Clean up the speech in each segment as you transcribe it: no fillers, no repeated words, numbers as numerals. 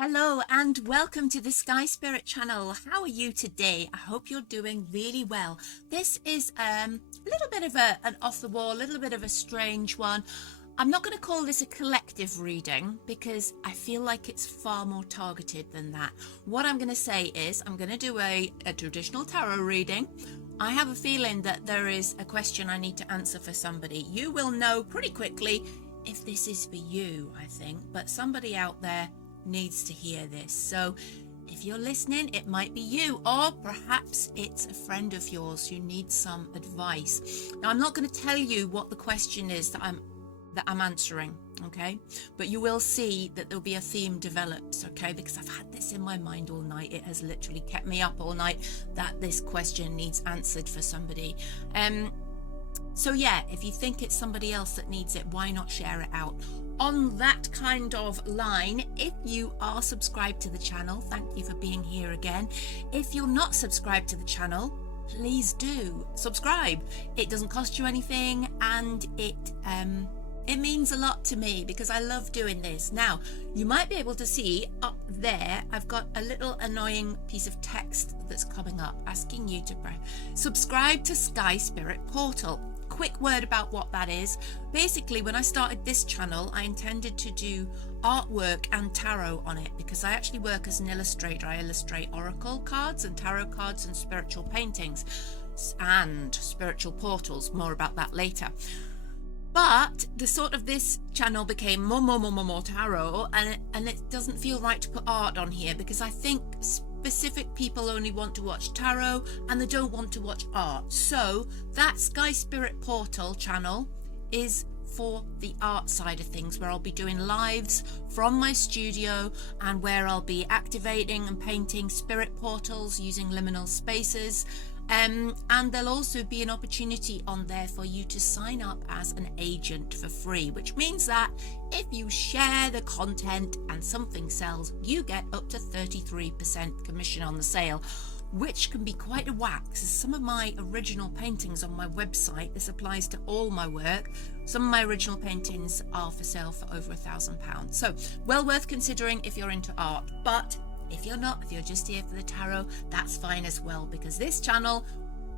Hello and welcome to the Sky Spirit channel. How are you today? I hope you're doing really well. This is a little bit of an off the wall, a little bit of a strange one. I'm not going to call this a collective reading because I feel like it's far more targeted than that. What I'm going to say is I'm going to do a traditional tarot reading. I have a feeling that there is a question I need to answer for somebody. You will know pretty quickly if this is for you, I think, but somebody out there needs to hear this. So if you're listening, it might be you, or perhaps it's a friend of yours who needs some advice. Now, I'm not going to tell you what the question is that I'm answering, okay? But you will see that there'll be a theme develops, okay? Because I've had this in my mind all night. It has literally kept me up all night that this question needs answered for somebody. So yeah, if you think it's somebody else that needs it, why not share it out? On that kind of line, if you are subscribed to the channel, thank you for being here again. If you're not subscribed to the channel, please do subscribe. It doesn't cost you anything, and it means a lot to me because I love doing this. Now, you might be able to see up there, I've got a little annoying piece of text that's coming up asking you to subscribe to Sky Spirit Portal. Quick word about what that is. Basically, when I started this channel, I intended to do artwork and tarot on it because I actually work as an illustrator. I illustrate oracle cards and tarot cards and spiritual paintings and spiritual portals. More about that later. But this channel became more tarot, and it doesn't feel right to put art on here because I think specific people only want to watch tarot and they don't want to watch art. So that Sky Spirit Portal channel is for the art side of things, where I'll be doing lives from my studio and where I'll be activating and painting spirit portals using liminal spaces. And there'll also be an opportunity on there for you to sign up as an agent for free, which means that if you share the content and something sells, you get up to 33% commission on the sale, which can be quite a whack. So some of my original paintings on my website, this applies to all my work, some of my original paintings are for sale for over £1,000. So well worth considering if you're into art. But if you're not, if you're just here for the tarot, that's fine as well, because this channel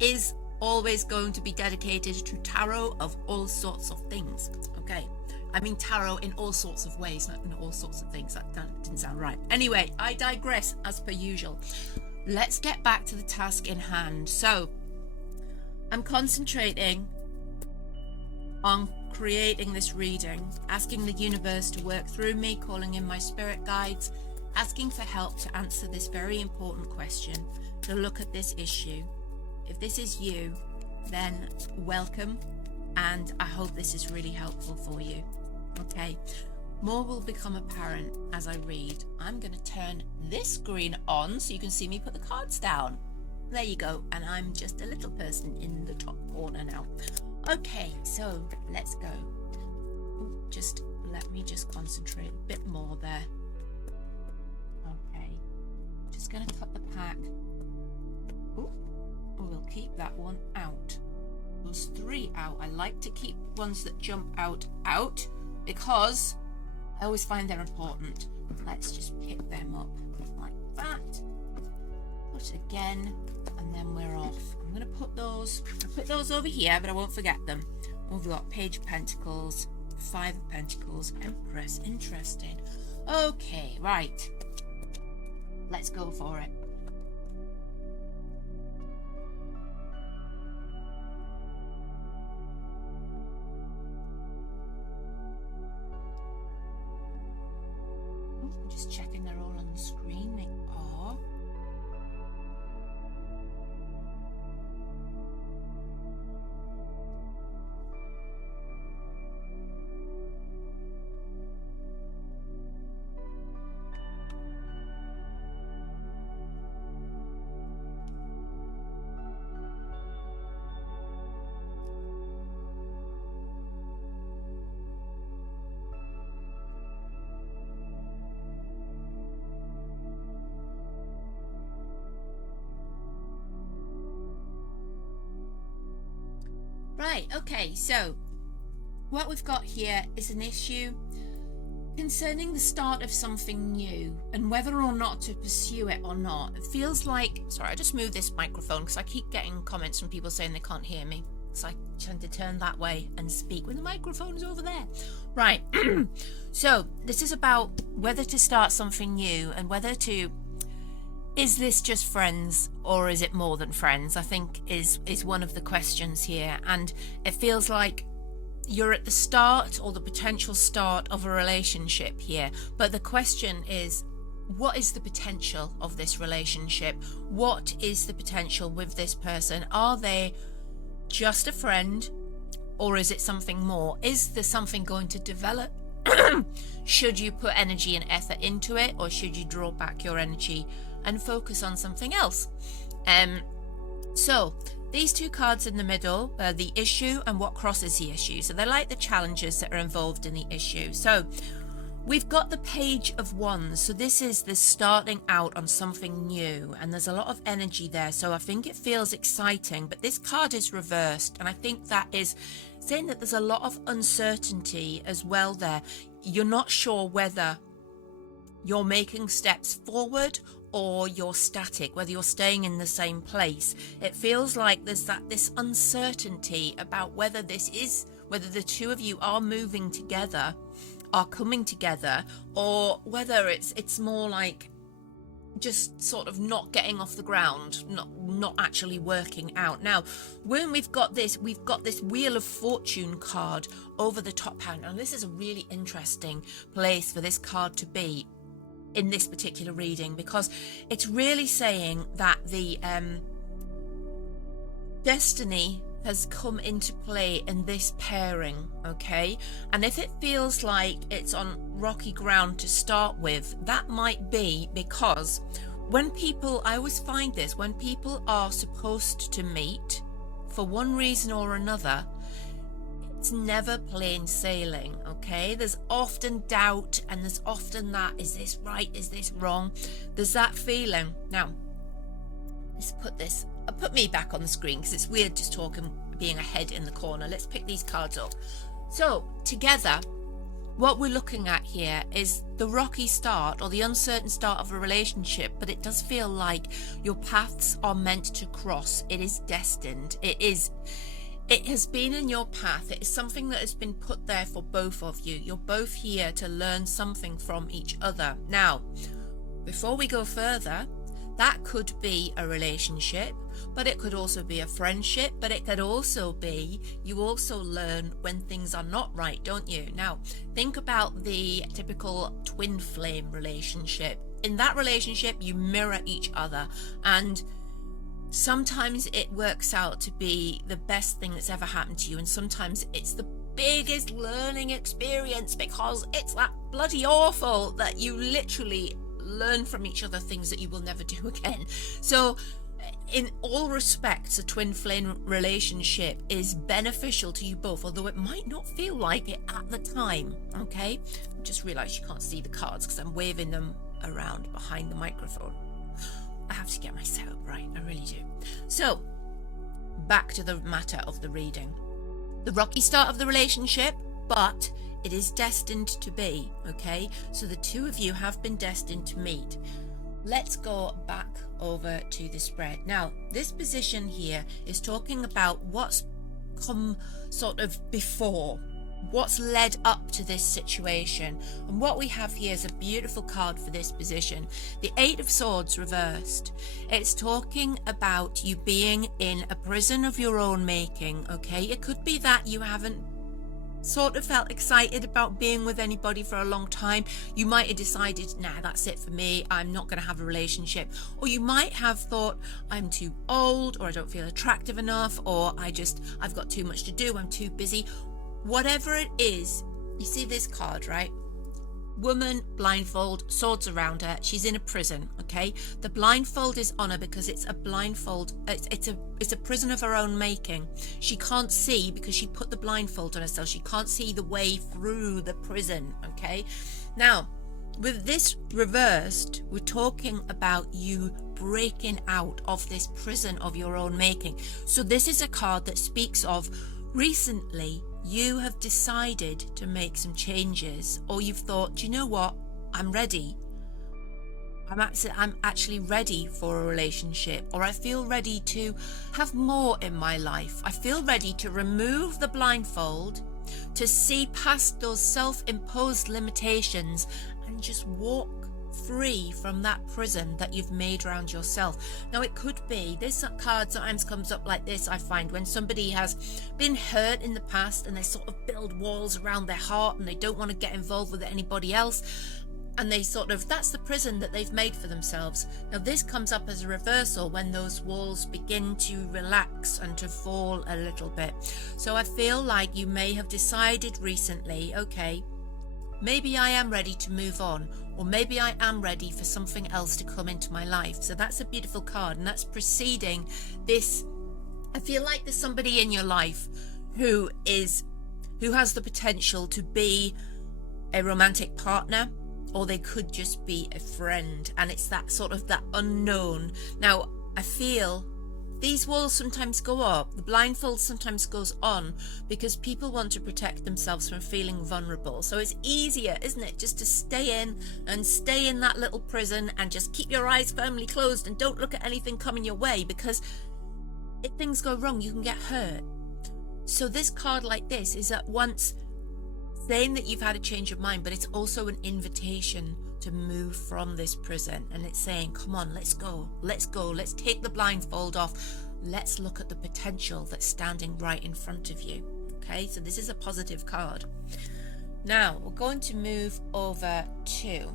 is always going to be dedicated to tarot of all sorts of things. Okay, I mean tarot in all sorts of ways, not in all sorts of things. That didn't sound right. Anyway, I digress as per usual. Let's get back to the task in hand. So I'm concentrating on creating this reading, asking the universe to work through me, calling in my spirit guides, asking for help to answer this very important question, to look at this issue. If this is you, then welcome, and I hope this is really helpful for you. Okay, more will become apparent as I read. I'm going to turn this screen on so you can see me put the cards down. There you go, and I'm just a little person in the top corner now. Okay, so let's go. Just let me concentrate a bit more there. Okay, just going to cut the pack. Ooh, we'll keep that one out. Those three out. I like to keep ones that jump out because I always find they're important. Let's just pick them up like that. Put again, and then we're off. I'm going to put those over here, but I won't forget them. We've got Page of Pentacles, Five of Pentacles, Empress. Interesting. Okay, right. Let's go for it. I'm just checking they're all on the screen. They are. Right, okay, so what we've got here is an issue concerning the start of something new and whether or not to pursue it or not. It feels like, sorry, I just moved this microphone because I keep getting comments from people saying they can't hear me, so I tend to turn that way and speak when the microphone is over there. Right. So this is about whether to start something new and whether to, is this just friends or is it more than friends, I think is one of the questions here. And it feels like you're at the start or the potential start of a relationship here. But the question is, what is the potential of this relationship? What is the potential with this person? Are they just a friend or is it something more? Is there something going to develop? Should you put energy and effort into it, or should you draw back your energy and focus on something else? So these two cards in the middle are the issue and what crosses the issue. So they're like the challenges that are involved in the issue. So we've got the Page of Wands. So this is the starting out on something new, and there's a lot of energy there. So I think it feels exciting, but this card is reversed, and I think that is saying that there's a lot of uncertainty as well there. You're not sure whether you're making steps forward or you're static, whether you're staying in the same place. It feels like there's this uncertainty about whether the two of you are moving together, are coming together, or whether it's more like just sort of not getting off the ground, not actually working out. Now, when we've got this Wheel of Fortune card over the top hand. Now, this is a really interesting place for this card to be in this particular reading, because it's really saying that the destiny has come into play in this pairing, okay? And if it feels like it's on rocky ground to start with, that might be because I always find this, when people are supposed to meet for one reason or another, it's never plain sailing, okay? There's often doubt, and there's often that, is this right, is this wrong? There's that feeling. Now, let's put me back on the screen because it's weird just talking, being a head in the corner. Let's pick these cards up. So together, what we're looking at here is the rocky start or the uncertain start of a relationship, but it does feel like your paths are meant to cross. It is destined. It has been in your path. It is something that has been put there for both of you. You're both here to learn something from each other. Now, before we go further, that could be a relationship, but it could also be a friendship, but it could also be you also learn when things are not right, don't you? Now, think about the typical twin flame relationship. In that relationship, you mirror each other, and sometimes it works out to be the best thing that's ever happened to you, and sometimes it's the biggest learning experience because it's that bloody awful that you literally learn from each other things that you will never do again. So in all respects, a twin flame relationship is beneficial to you both, although it might not feel like it at the time, okay? I just realized you can't see the cards because I'm waving them around behind the microphone. I have to get my setup right, I really do. So back to the matter of the reading. The rocky start of the relationship, but it is destined to be, okay? So the two of you have been destined to meet. Let's go back over to the spread. Now, this position here is talking about what's come sort of before, what's led up to this situation. And what we have here is a beautiful card for this position. The Eight of Swords reversed. It's talking about you being in a prison of your own making, okay? It could be that you haven't sort of felt excited about being with anybody for a long time. You might have decided, nah, that's it for me, I'm not going to have a relationship. Or you might have thought, I'm too old, or I don't feel attractive enough, or I've got too much to do, I'm too busy. Whatever it is, you see this card, right? Woman, blindfold, swords around her. She's in a prison, okay? The blindfold is on her because it's a blindfold. It's a prison of her own making. She can't see because she put the blindfold on herself. She can't see the way through the prison, okay? Now, with this reversed, we're talking about you breaking out of this prison of your own making. So this is a card that speaks of recently you have decided to make some changes, or you've thought, do you know what, I'm ready. I'm actually ready for a relationship, or I feel ready to have more in my life. I feel ready to remove the blindfold, to see past those self-imposed limitations and just walk free from that prison that you've made around yourself. Now, it could be, this card sometimes comes up like this, I find, when somebody has been hurt in the past and they sort of build walls around their heart and they don't want to get involved with anybody else, and they sort of, that's the prison that they've made for themselves. Now, this comes up as a reversal when those walls begin to relax and to fall a little bit. So I feel like you may have decided recently, okay, maybe I am ready to move on, or maybe I am ready for something else to come into my life. So that's a beautiful card, and that's preceding this. I feel like there's somebody in your life who has the potential to be a romantic partner, or they could just be a friend, and it's that sort of that unknown. Now, I feel these walls sometimes go up, the blindfold sometimes goes on, because people want to protect themselves from feeling vulnerable. So it's easier, isn't it, just to stay in that little prison and just keep your eyes firmly closed and don't look at anything coming your way, because if things go wrong, you can get hurt. So this card like this is at once saying that you've had a change of mind, but it's also an invitation to move from this prison, and it's saying, come on, let's go, let's take the blindfold off, let's look at the potential that's standing right in front of you. Okay, so this is a positive card. Now we're going to move over to,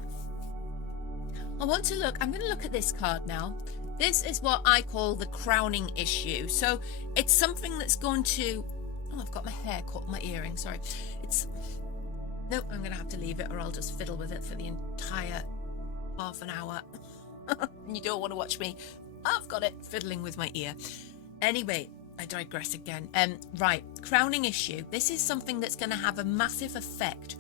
I'm going to look at this card now. This is what I call the crowning issue. So it's something that's going to, oh, I've got my hair caught in my earring, sorry. Nope, I'm going to have to leave it, or I'll just fiddle with it for the entire half an hour. You don't want to watch me. I've got it fiddling with my ear. Anyway, I digress again. Right, crowning issue. This is something that's going to have a massive effect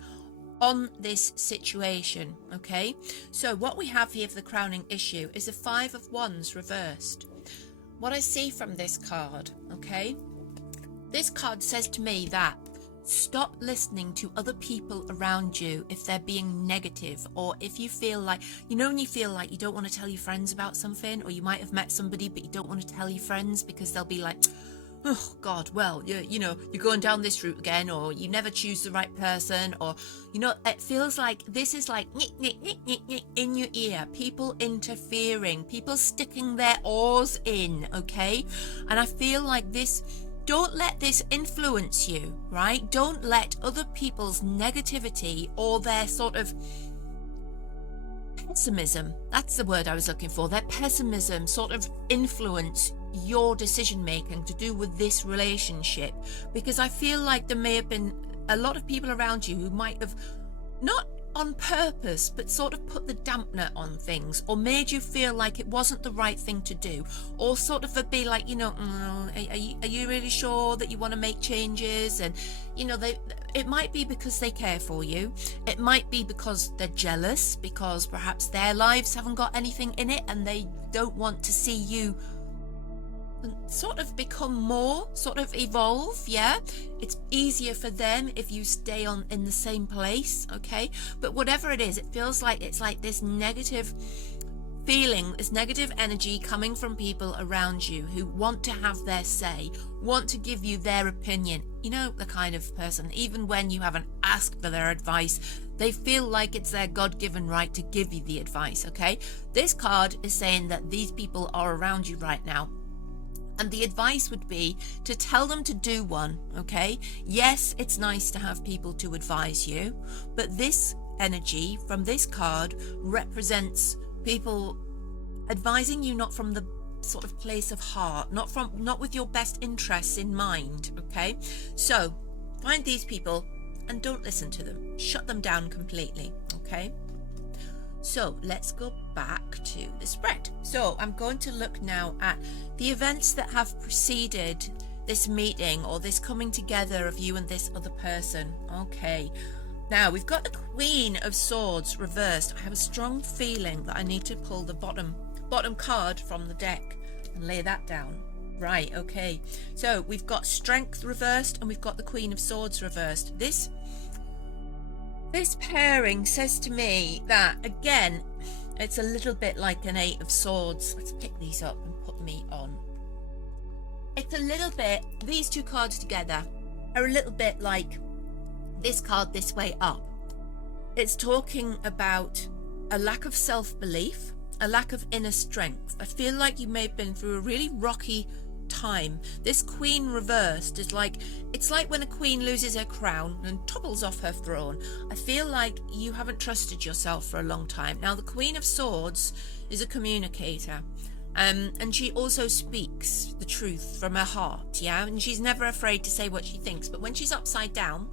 on this situation, okay? So what we have here for the crowning issue is a 5 of Wands reversed. What I see from this card, okay? This card says to me that stop listening to other people around you if they're being negative, or if you feel like, you know, when you feel like you don't want to tell your friends about something, or you might have met somebody but you don't want to tell your friends because they'll be like, oh God, well, you're going down this route again, or you never choose the right person, or, you know, it feels like this is like in your ear, people interfering, people sticking their oars in, okay? And I feel like this, don't let this influence you, right? Don't let other people's negativity or their sort of pessimism, that's the word I was looking for, their pessimism sort of influence your decision making to do with this relationship. Because I feel like there may have been a lot of people around you who might have, not on purpose, but sort of put the dampener on things, or made you feel like it wasn't the right thing to do, or sort of be like, you know, are you really sure that you want to make changes? And, you know, it might be because they care for you, it might be because they're jealous, because perhaps their lives haven't got anything in it and they don't want to see you sort of become more, sort of evolve. Yeah, it's easier for them if you stay on in the same place, okay? But whatever it is, it feels like it's like this negative feeling, this negative energy coming from people around you who want to have their say, want to give you their opinion. You know, the kind of person, even when you haven't asked for their advice, they feel like it's their God-given right to give you the advice, okay? This card is saying that these people are around you right now, and the advice would be to tell them to do one, okay? Yes, it's nice to have people to advise you, but this energy from this card represents people advising you not from the sort of place of heart, not with your best interests in mind, okay? So find these people and don't listen to them. Shut them down completely, okay? So let's go back to the spread. So I'm going to look now at the events that have preceded this meeting, or this coming together of you and this other person. Okay, now we've got the Queen of Swords reversed. I have a strong feeling that I need to pull the bottom card from the deck and lay that down. Right, okay. So we've got Strength reversed and we've got the Queen of Swords reversed. This pairing says to me that, again, it's a little bit like an Eight of Swords. Let's pick these up and put me on. It's a little bit, these two cards together are a little bit like this card this way up. It's talking about a lack of self-belief, a lack of inner strength. I feel like you may have been through a really rocky time. This Queen reversed is like, it's like when a queen loses her crown and topples off her throne. I feel like you haven't trusted yourself for a long time. Now, the Queen of Swords is a communicator. And she also speaks the truth from her heart, yeah? And she's never afraid to say what she thinks. But when she's upside down,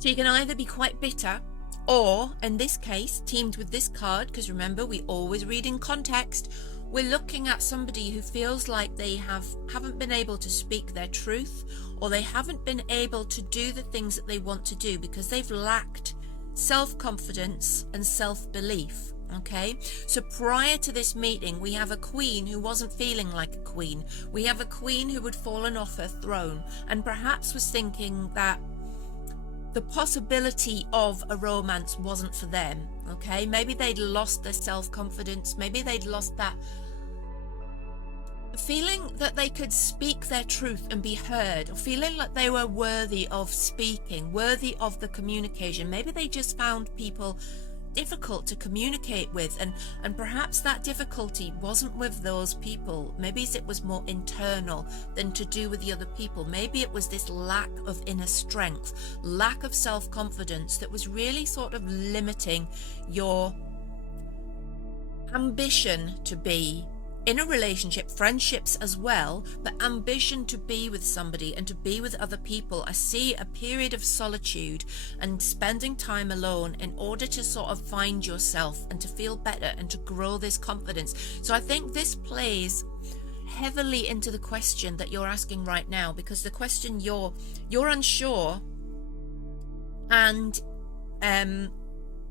she can either be quite bitter, or, in this case, teamed with this card, because remember, we always read in context, we're looking at somebody who feels like they haven't been able to speak their truth, or they haven't been able to do the things that they want to do because they've lacked self-confidence and self-belief. Okay, so prior to this meeting, we have a queen who wasn't feeling like a queen. We have a queen who had fallen off her throne and perhaps was thinking that the possibility of a romance wasn't for them. Okay, maybe they'd lost their self-confidence. Maybe they'd lost that feeling that they could speak their truth and be heard, or feeling like they were worthy of speaking, worthy of the communication. Maybe they just found people difficult to communicate with, and perhaps that difficulty wasn't with those people. Maybe it was more internal than to do with the other people. Maybe it was this lack of inner strength, lack of self-confidence that was really sort of limiting your ambition to be in a relationship, friendships as well, but ambition to be with somebody and to be with other people. I see a period of solitude and spending time alone in order to sort of find yourself and to feel better and to grow this confidence. So I think this plays heavily into the question that you're asking right now, because the question you're unsure, and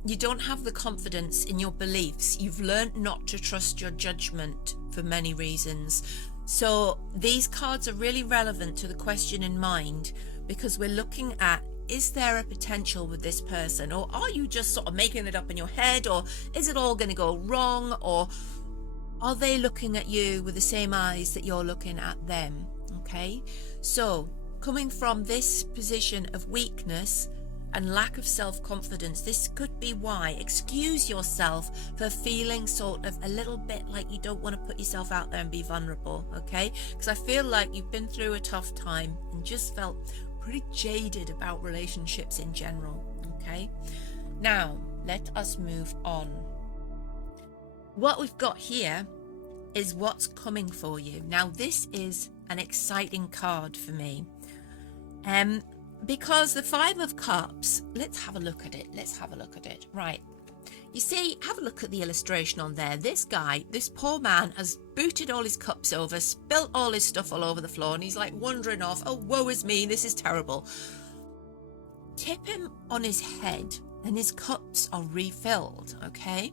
you don't have the confidence in your beliefs. You've learned not to trust your judgment for many reasons. So these cards are really relevant to the question in mind, because we're looking at, is there a potential with this person, or are you just sort of making it up in your head, or is it all going to go wrong, or are they looking at you with the same eyes that you're looking at them? Okay, so coming from this position of weakness and lack of self-confidence, this could be why. Excuse yourself for feeling sort of a little bit like you don't want to put yourself out there and be vulnerable, okay? Because I feel like you've been through a tough time and just felt pretty jaded about relationships in general, okay? Now, let us move on. What we've got here is what's coming for you. Now, this is an exciting card for me. Because the Five of Cups, let's have a look at it. Right. You see, have a look at the illustration on there. This guy, this poor man, has booted all his cups over, spilt all his stuff all over the floor, and he's like wandering off. Oh, woe is me, this is terrible. Tip him on his head and his cups are refilled, okay?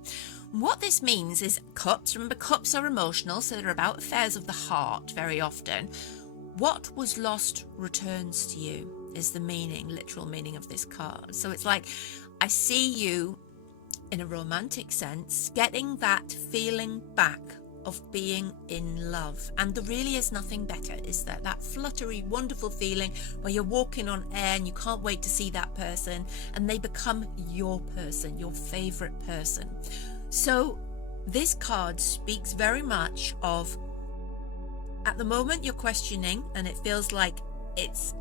What this means is cups, remember, cups are emotional, so they're about affairs of the heart very often. What was lost returns to you is the meaning, literal meaning of this card. So it's like, I see you in a romantic sense getting that feeling back of being in love, and there really is nothing better, is there? That fluttery, wonderful feeling where you're walking on air and you can't wait to see that person and they become your person, your favorite person. So this card speaks very much of, at the moment you're questioning and it feels like it's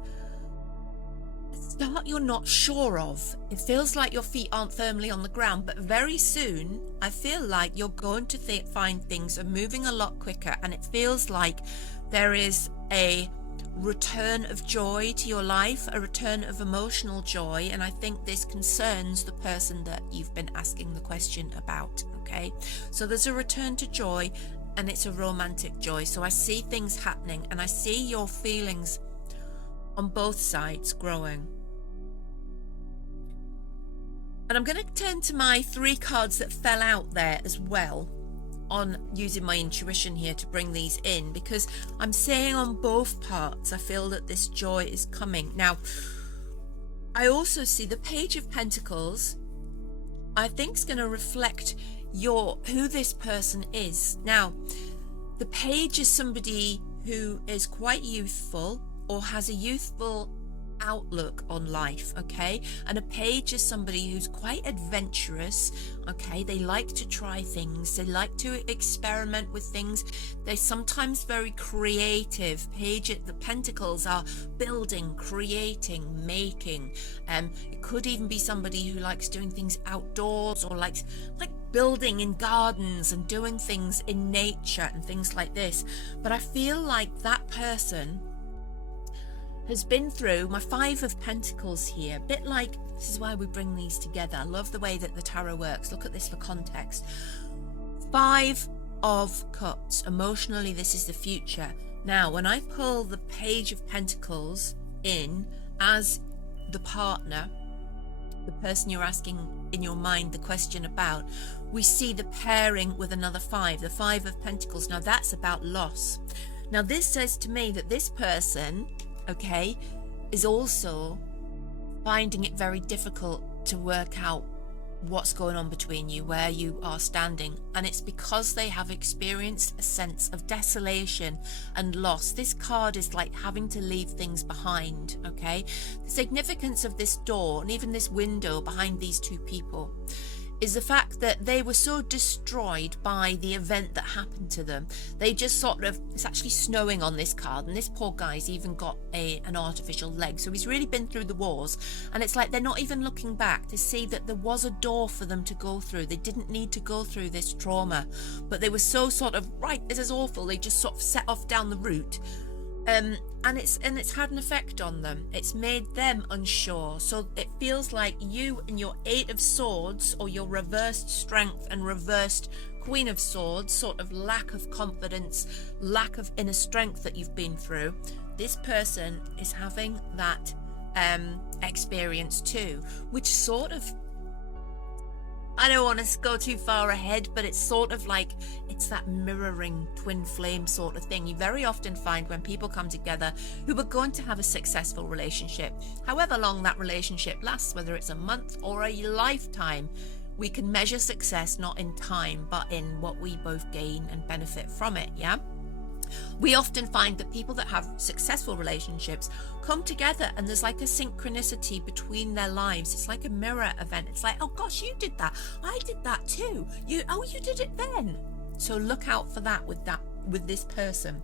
start you're not sure of. It feels like your feet aren't firmly on the ground, but very soon I feel like you're going to find things are moving a lot quicker, and it feels like there is a return of joy to your life, a return of emotional joy, and I think this concerns the person that you've been asking the question about, okay? So there's a return to joy, and it's a romantic joy. So I see things happening, and I see your feelings on both sides growing. And I'm going to turn to my 3 cards that fell out there as well. on using my intuition here to bring these in, because I'm saying on both parts I feel that this joy is coming. Now, I also see the Page of Pentacles, I think, is going to reflect who this person is. Now, the Page is somebody who is quite youthful or has a youthful outlook on life, okay? And a Page is somebody who's quite adventurous, okay? They like to try things, they like to experiment with things, they're sometimes very creative. Page at the Pentacles are building, creating, making. It could even be somebody who likes doing things outdoors, or likes like building in gardens and doing things in nature and things like this. But I feel like that person has been through my Five of Pentacles here, a bit like, this is why we bring these together. I love the way that the tarot works. Look at this for context. Five of Cups. Emotionally, this is the future. Now, when I pull the Page of Pentacles in as the partner, the person you're asking in your mind the question about, we see the pairing with another five, the Five of Pentacles. Now, that's about loss. Now, this says to me that this person, okay, is also finding it very difficult to work out what's going on between you, where you are standing, and it's because they have experienced a sense of desolation and loss. This card is like having to leave things behind, okay? The significance of this door and even this window behind these two people is the fact that they were so destroyed by the event that happened to them. They just sort of, it's actually snowing on this card, and this poor guy's even got an artificial leg, so he's really been through the wars, and it's like they're not even looking back to see that there was a door for them to go through. They didn't need to go through this trauma, but they were so sort of, right, this is awful, they just sort of set off down the route. And it's had an effect on them. It's made them unsure. So it feels like you and your Eight of Swords, or your reversed Strength and reversed Queen of Swords, sort of lack of confidence, lack of inner strength that you've been through, this person is having that experience too, which sort of, I don't want to go too far ahead, but it's sort of like, it's that mirroring twin flame sort of thing. You very often find when people come together who are going to have a successful relationship, however long that relationship lasts, whether it's a month or a lifetime, we can measure success not in time, but in what we both gain and benefit from it, yeah? We often find that people that have successful relationships come together and there's like a synchronicity between their lives. It's like a mirror event. It's like, oh gosh, you did that, I did that too, you did it then. So look out for that with this person.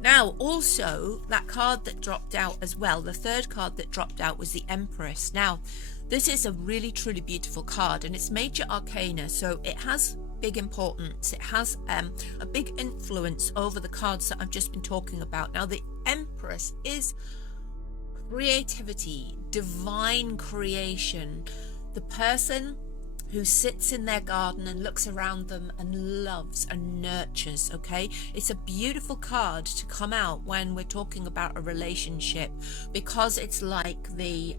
Now, also, that card that dropped out as well, the third card that dropped out was the Empress. Now, this is a really truly beautiful card, and it's major arcana, so it has big importance. It has a big influence over the cards that I've just been talking about. Now, the Empress is creativity, divine creation, the person who sits in their garden and looks around them and loves and nurtures, okay? It's a beautiful card to come out when we're talking about a relationship, because it's like the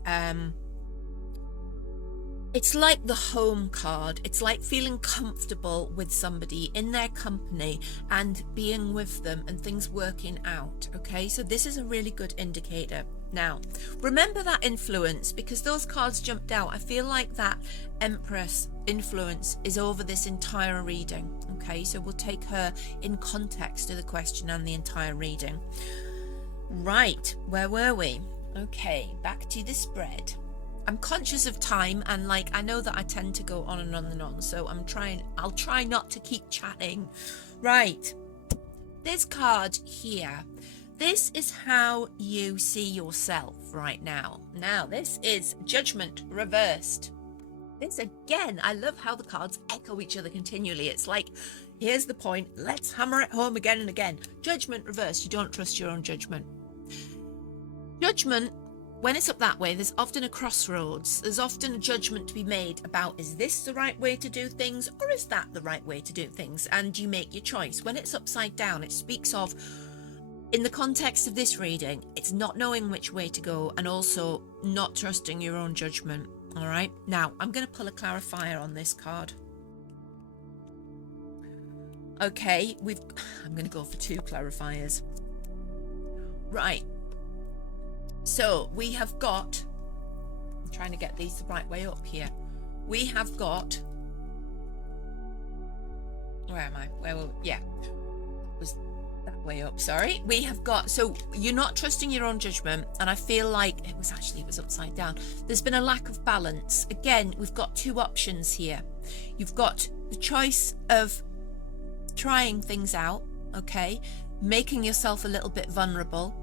home card. It's like feeling comfortable with somebody in their company and being with them and things working out, okay? So this is a really good indicator. Now, remember that influence, because those cards jumped out. I feel like that Empress influence is over this entire reading, okay? So we'll take her in context to the question and the entire reading. Right, where were we? Okay, back to the spread. I'm conscious of time, and I know that I tend to go on and on and on, so I'll try not to keep chatting. Right, this card here, this is how you see yourself right now. Now, this is Judgment reversed. This again, I love how the cards echo each other continually. It's like, here's the point, let's hammer it home again and again. Judgment reversed, you don't trust your own judgment. Judgment, when it's up that way, there's often a crossroads. There's often a judgment to be made about, is this the right way to do things, or is that the right way to do things? And you make your choice. When it's upside down, it speaks of, in the context of this reading, it's not knowing which way to go, and also not trusting your own judgment. All right, now I'm going to pull a clarifier on this card. Okay, I'm going to go for 2 clarifiers. Right. So we have got, I'm trying to get these the right way up here. We have got, where am I? Yeah, it was that way up, sorry. We have got, so you're not trusting your own judgment, and I feel like it was upside down. There's been a lack of balance. Again, we've got 2 options here. You've got the choice of trying things out, okay, making yourself a little bit vulnerable,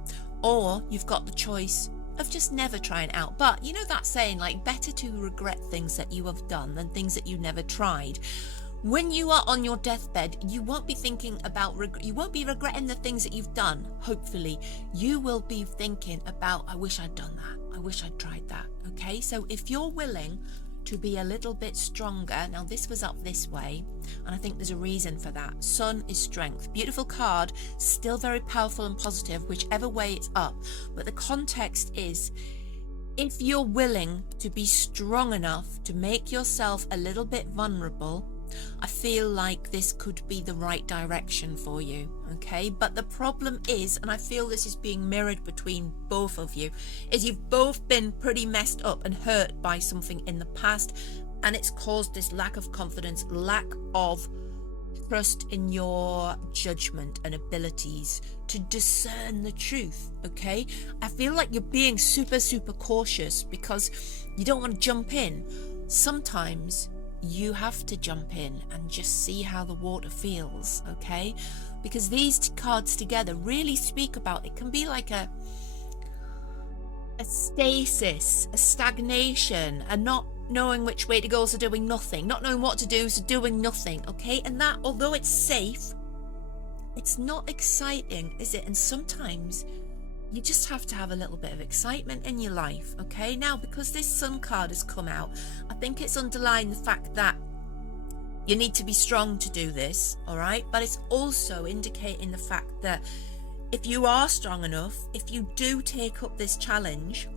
or you've got the choice of just never trying it out. But you know that saying, like, better to regret things that you have done than things that you never tried. When you are on your deathbed, you won't be thinking about you won't be regretting the things that you've done. Hopefully you will be thinking about, I wish I'd done that, I wish I'd tried that. Okay, so if you're willing to be a little bit stronger, now this was up this way, and I think there's a reason for that. Sun is strength, beautiful card, still very powerful and positive whichever way it's up, but the context is, if you're willing to be strong enough to make yourself a little bit vulnerable, I feel like this could be the right direction for you, okay? But the problem is, and I feel this is being mirrored between both of you, is you've both been pretty messed up and hurt by something in the past, and it's caused this lack of confidence, lack of trust in your judgment and abilities to discern the truth, okay? I feel like you're being super cautious because you don't want to jump in. Sometimes you have to jump in and just see how the water feels, okay? Because these cards together really speak about, it can be like a stasis, a stagnation, a not knowing which way to go, so doing nothing, not knowing what to do, so doing nothing, okay? And that, although it's safe, it's not exciting, is it? And sometimes you just have to have a little bit of excitement in your life, okay? Now, because this Sun card has come out, I think it's underlying the fact that you need to be strong to do this, all right? But it's also indicating the fact that if you are strong enough, if you do take up this challenge,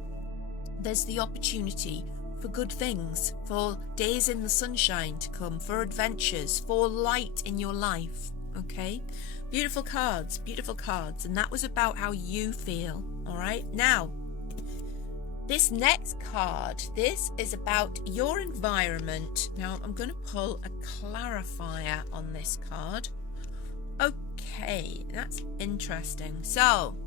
there's the opportunity for good things, for days in the sunshine to come, for adventures, for light in your life, okay? Beautiful cards, and that was about how you feel, all right? Now, this next card, this is about your environment. Now, I'm going to pull a clarifier on this card. Okay, that's interesting. So,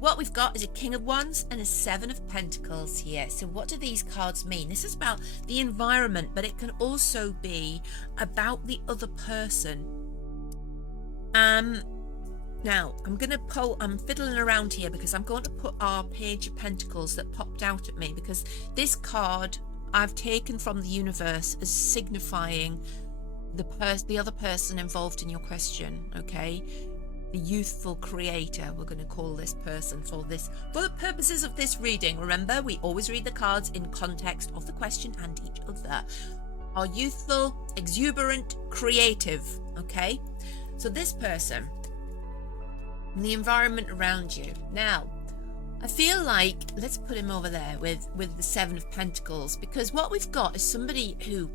what we've got is a King of Wands and a Seven of Pentacles here. So what do these cards mean? This is about the environment, but it can also be about the other person. Now, I'm fiddling around here because I'm going to put our Page of Pentacles that popped out at me, because this card I've taken from the universe as signifying the other person involved in your question, okay? The youthful creator, we're going to call this person for the purposes of this reading. Remember, we always read the cards in context of the question and each other. Our youthful, exuberant, creative, okay? So this person, the environment around you. Now, I feel like, let's put him over there with the Seven of Pentacles, because what we've got is somebody who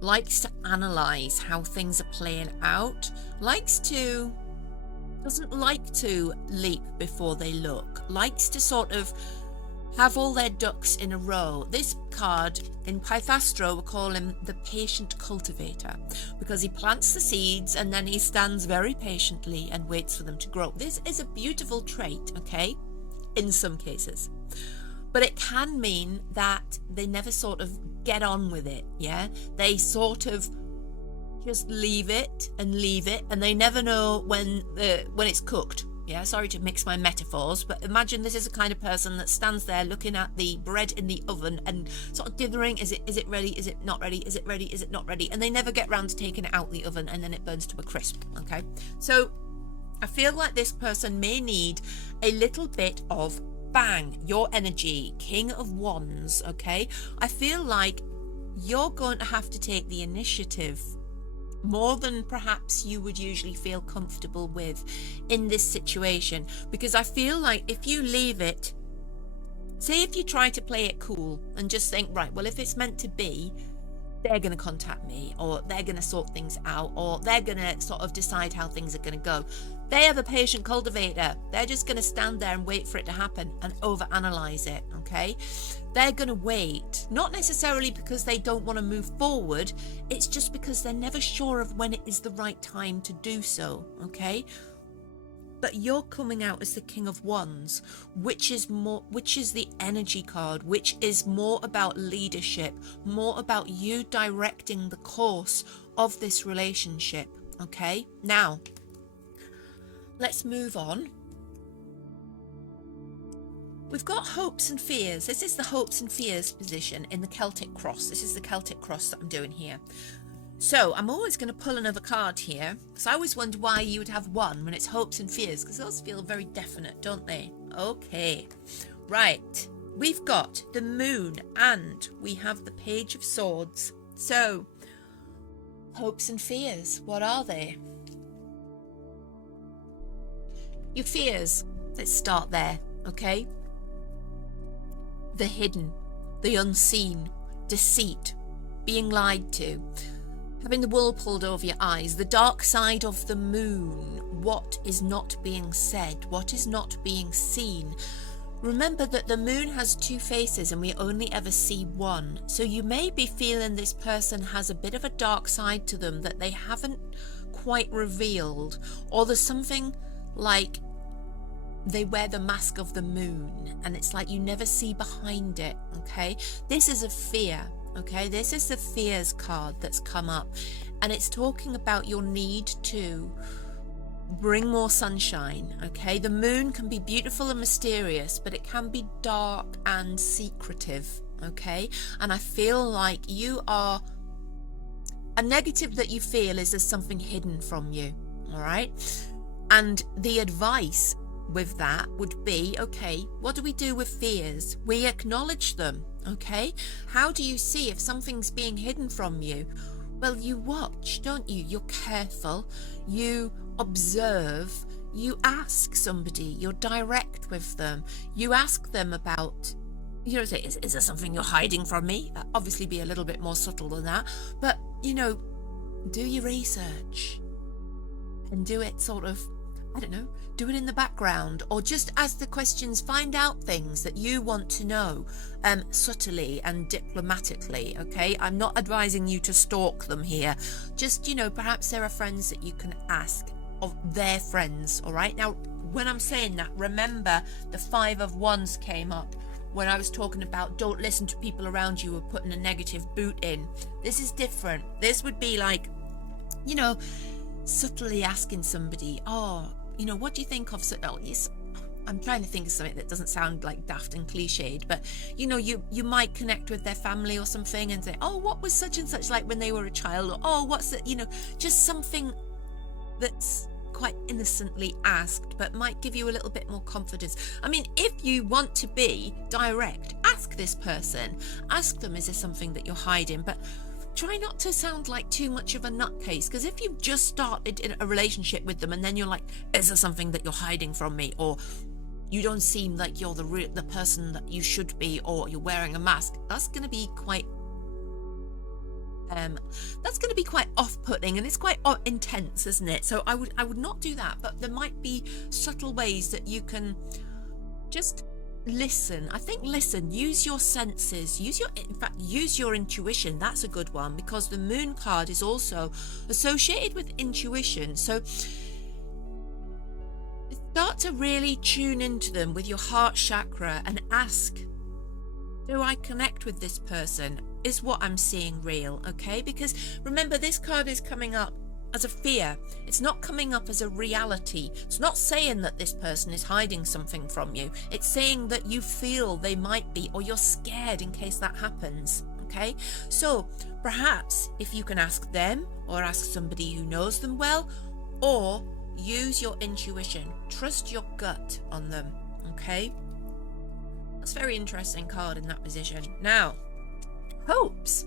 likes to analyze how things are playing out, doesn't like to leap before they look, likes to sort of have all their ducks in a row. This card in Pythastro, we call him the patient cultivator, because he plants the seeds and then he stands very patiently and waits for them to grow. This is a beautiful trait, okay, in some cases, but it can mean that they never sort of get on with it. Yeah, they sort of just leave it, and they never know when it's cooked. Yeah, sorry to mix my metaphors, but imagine this is the kind of person that stands there looking at the bread in the oven and sort of dithering, is it ready, is it not ready, is it ready, is it not ready, and they never get round to taking it out the oven, and then it burns to a crisp. Okay, so I feel like this person may need a little bit of bang, your energy, King of Wands, okay? I feel like you're going to have to take the initiative more than perhaps you would usually feel comfortable with in this situation, because I feel like if you leave it, say if you try to play it cool and just think, right, well, if it's meant to be, they're going to contact me, or they're going to sort things out, or they're going to sort of decide how things are going to go. They are the patient cultivator. They're just going to stand there and wait for it to happen and overanalyze it, okay? They're going to wait, not necessarily because they don't want to move forward. It's just because they're never sure of when it is the right time to do so, okay? But you're coming out as the King of Wands, which is the energy card, which is more about leadership, more about you directing the course of this relationship, okay? Now, let's move on. We've got hopes and fears. This is the hopes and fears position in the Celtic cross. This is the Celtic cross that I'm doing here. So I'm always going to pull another card here, because I always wonder why you would have one when it's hopes and fears, because those feel very definite, don't they? Okay, right. We've got the moon and we have the Page of Swords. So, hopes and fears, what are they? Your fears, let's start there, okay? The hidden, the unseen, deceit, being lied to, having the wool pulled over your eyes, the dark side of the moon, what is not being said, what is not being seen. Remember that the moon has two faces and we only ever see one. So you may be feeling this person has a bit of a dark side to them that they haven't quite revealed, or there's something like they wear the mask of the moon and it's like you never see behind it, okay? This is a fear. Okay, this is the fears card that's come up, and it's talking about your need to bring more sunshine. Okay, the moon can be beautiful and mysterious, but it can be dark and secretive. Okay, and I feel like you are, a negative that you feel is there's something hidden from you. All right, and the advice with that would be, okay, what do we do with fears? We acknowledge them. Okay, how do you see if something's being hidden from you? Well, you watch, don't you? You're careful, you observe, you ask somebody, you're direct with them, you ask them about, you know, say, is there something you're hiding from me? Obviously be a little bit more subtle than that, but, you know, do your research and do it sort of, I don't know, do it in the background, or just ask the questions, find out things that you want to know, subtly and diplomatically, okay? I'm not advising you to stalk them here. Just, you know, perhaps there are friends that you can ask of their friends, all right? Now, when I'm saying that, remember the Five of Wands came up when I was talking about don't listen to people around you who are putting a negative boot in. This is different. This would be like, you know, subtly asking somebody, oh, you know, what do you think of, oh, yes, I'm trying to think of something that doesn't sound like daft and cliched, but you know, you might connect with their family or something and say, oh, what was such and such like when they were a child, or oh, what's it, you know, just something that's quite innocently asked but might give you a little bit more confidence. I mean, if you want to be direct, ask this person, ask them, is there something that you're hiding? But try not to sound like too much of a nutcase, because if you've just started in a relationship with them and then you're like, is there something that you're hiding from me, or you don't seem like you're the person that you should be, or you're wearing a mask, that's going to be quite off-putting, and it's quite intense, isn't it? So I would not do that, but there might be subtle ways that you can just listen. I think use your senses, use your intuition. That's a good one, because the moon card is also associated with intuition. So start to really tune into them with your heart chakra and ask, do I connect with this person? Is what I'm seeing real? Okay, because remember, this card is coming up as a fear. It's not coming up as a reality. It's not saying that this person is hiding something from you. It's saying that you feel they might be, or you're scared in case that happens. Okay, so perhaps if you can ask them, or ask somebody who knows them well, or use your intuition, trust your gut on them. Okay, that's a very interesting card in that position. Now, hopes,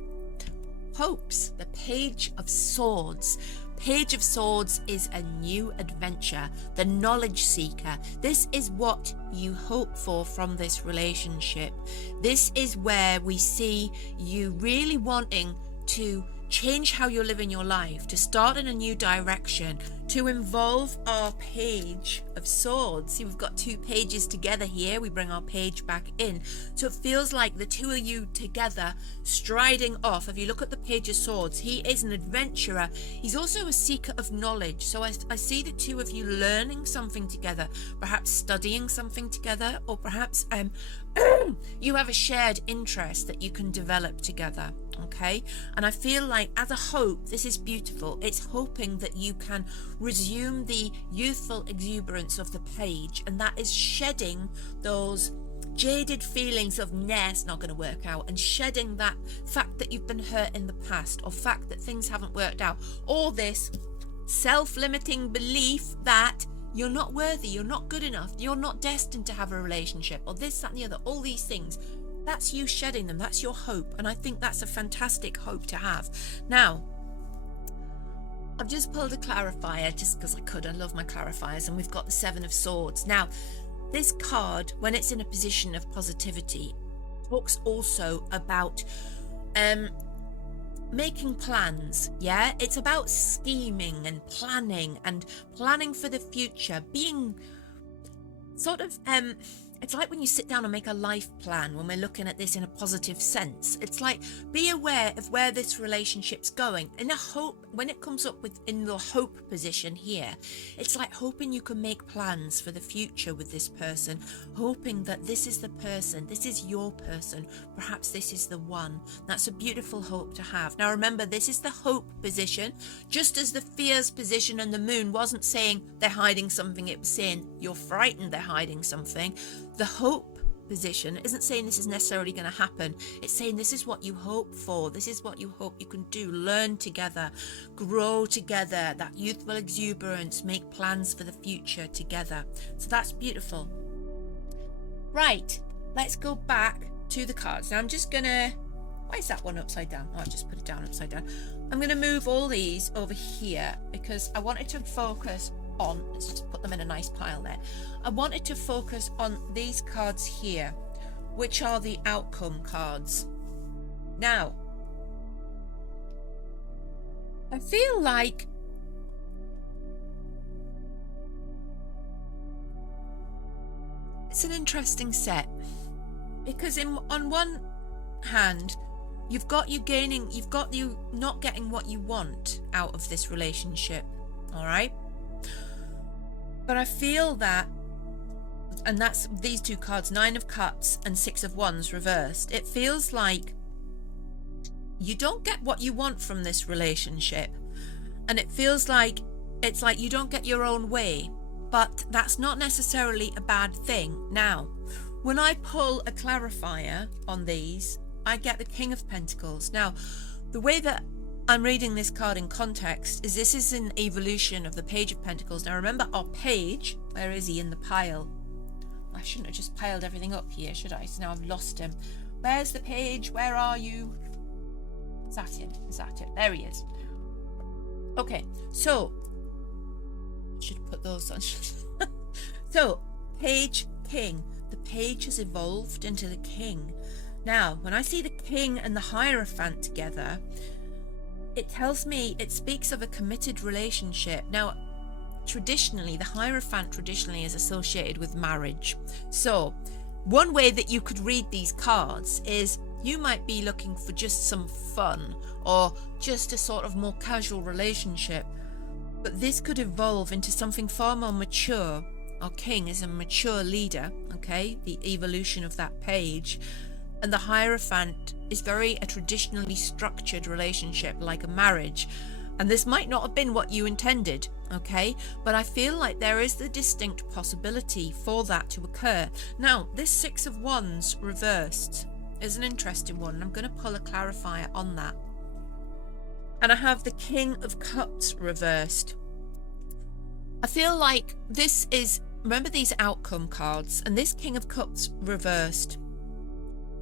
the Page of Swords. Page of Swords is a new adventure, the knowledge seeker. This is what you hope for from this relationship. This is where we see you really wanting to change how you're living your life, to start in a new direction, to involve our page of swords. See, we've got two pages together here. We bring our page back in. So it feels like the two of you together striding off. If you look at the page of swords, he is an adventurer. He's also a seeker of knowledge. So I see the two of you learning something together, perhaps studying something together, or perhaps you have a shared interest that you can develop together. Okay, and I feel like as a hope, this is beautiful. It's hoping that you can resume the youthful exuberance of the page, and that is shedding those jaded feelings of nah, it's not going to work out, and shedding that fact that you've been hurt in the past, or fact that things haven't worked out, or this self-limiting belief that you're not worthy, you're not good enough, you're not destined to have a relationship, or this, that, and the other, all these things. That's you shedding them. That's your hope. And I think that's a fantastic hope to have. Now, I've just pulled a clarifier just because I could. I love my clarifiers. And we've got the Seven of Swords. Now, this card, when it's in a position of positivity, talks also about making plans. Yeah, it's about scheming and planning for the future, being sort of it's like when you sit down and make a life plan, when we're looking at this in a positive sense. It's like, be aware of where this relationship's going. In a hope, when it comes up in the hope position here, it's like hoping you can make plans for the future with this person, hoping that this is the person, this is your person, perhaps this is the one. That's a beautiful hope to have. Now remember, this is the hope position, just as the fears position and the moon wasn't saying they're hiding something, it was saying you're frightened they're hiding something. The hope position isn't saying this is necessarily going to happen. It's saying this is what you hope for. This is what you hope you can do. Learn together, grow together, that youthful exuberance, make plans for the future together. So that's beautiful. Right, let's go back to the cards. Now I'm just going to... Why is that one upside down? Oh, I just put it down upside down. I'm going to move all these over here because I wanted to focus on, let's just put them in a nice pile there. I wanted to focus on these cards here, which are the outcome cards. Now, I feel like it's an interesting set because on one hand, you've got you not getting what you want out of this relationship, all right? But I feel that, and that's these two cards, Nine of Cups and Six of Wands reversed. It feels like you don't get what you want from this relationship. And it feels like it's like you don't get your own way. But that's not necessarily a bad thing. Now, when I pull a clarifier on these, I get the King of Pentacles. Now, the way that I'm reading this card in context is this is an evolution of the Page of Pentacles. Now remember our page, where is he in the pile? I shouldn't have just piled everything up here, should I? So now I've lost him. Where's the page? Where are you? Is that it? Is that it? There he is. Okay, so I should put those on. So, Page, King. The page has evolved into the King. Now, when I see the King and the Hierophant together, it tells me, it speaks of a committed relationship. Now, traditionally, the Hierophant traditionally is associated with marriage. So, one way that you could read these cards is you might be looking for just some fun or just a sort of more casual relationship. But this could evolve into something far more mature. Our King is a mature leader, okay? The evolution of that page. And the Hierophant is very a traditionally structured relationship, like a marriage. And this might not have been what you intended, okay? But I feel like there is the distinct possibility for that to occur. Now, this Six of Wands reversed is an interesting one. And I'm going to pull a clarifier on that. And I have the King of Cups reversed. I feel like this is, remember these outcome cards, and this King of Cups reversed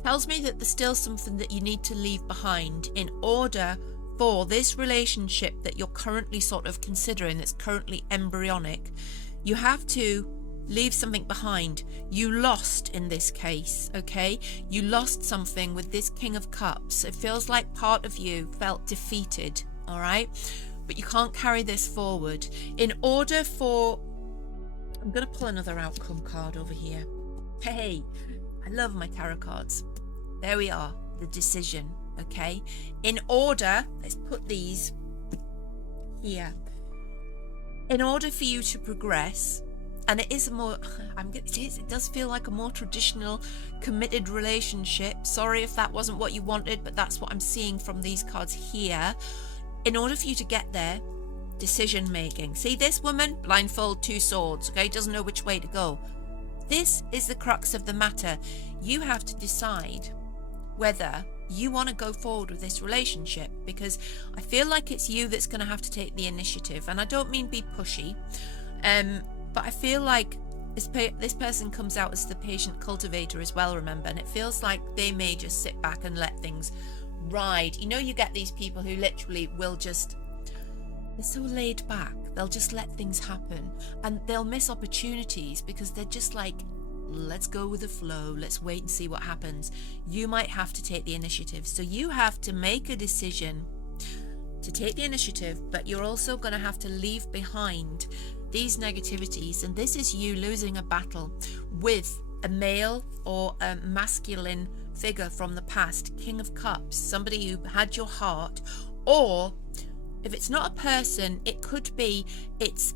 tells me that there's still something that you need to leave behind in order for this relationship that you're currently sort of considering, that's currently embryonic. You have to leave something behind. You lost in this case, okay? You lost something with this King of Cups. It feels like part of you felt defeated, all right? But you can't carry this forward. In order for... I'm going to pull another outcome card over here. Hey, I love my tarot cards. There we are, the decision, okay? In order, let's put these here. In order for you to progress, and it is a more, it does feel like a more traditional, committed relationship. Sorry if that wasn't what you wanted, but that's what I'm seeing from these cards here. In order for you to get there, decision making. See this woman? Blindfold, 2 swords, okay? Doesn't know which way to go. This is the crux of the matter. You have to decide whether you want to go forward with this relationship, because I feel like it's you that's going to have to take the initiative. And I don't mean be pushy, but I feel like this person comes out as the patient cultivator as well, remember, and it feels like they may just sit back and let things ride. You know, you get these people who literally will just, they're so laid back, they'll just let things happen, and they'll miss opportunities because they're just like, let's go with the flow, let's wait and see what happens. You might have to take the initiative, so you have to make a decision to take the initiative, but you're also going to have to leave behind these negativities, and this is you losing a battle with a male or a masculine figure from the past, King of Cups, somebody who had your heart, or if it's not a person, it could be it's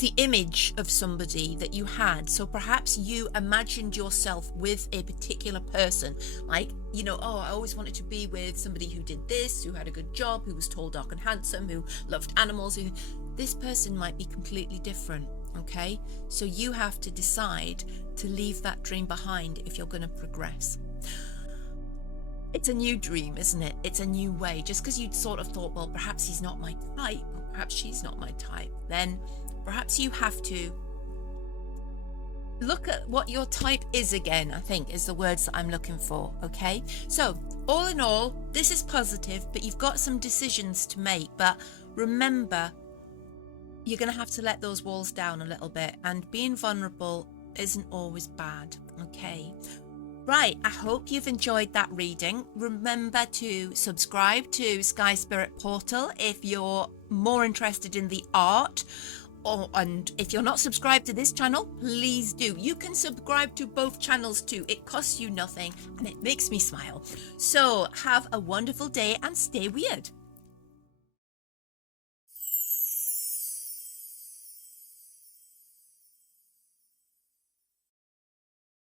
the image of somebody that you had. So perhaps you imagined yourself with a particular person, like, you know, oh, I always wanted to be with somebody who did this, who had a good job, who was tall, dark and handsome, who loved animals. This person might be completely different, okay? So you have to decide to leave that dream behind if you're going to progress. It's a new dream, isn't it? It's a new way. Just because you'd sort of thought, well, perhaps he's not my type, or perhaps she's not my type, then perhaps you have to look at what your type is again, I think is the words that I'm looking for, okay? So, all in all, this is positive, but you've got some decisions to make. But remember, you're going to have to let those walls down a little bit, and being vulnerable isn't always bad, okay? Right, I hope you've enjoyed that reading. Remember to subscribe to Sky Spirit Portal if you're more interested in the art. And if you're not subscribed to this channel, please do. You can subscribe to both channels too. It costs you nothing and it makes me smile. So have a wonderful day and stay weird.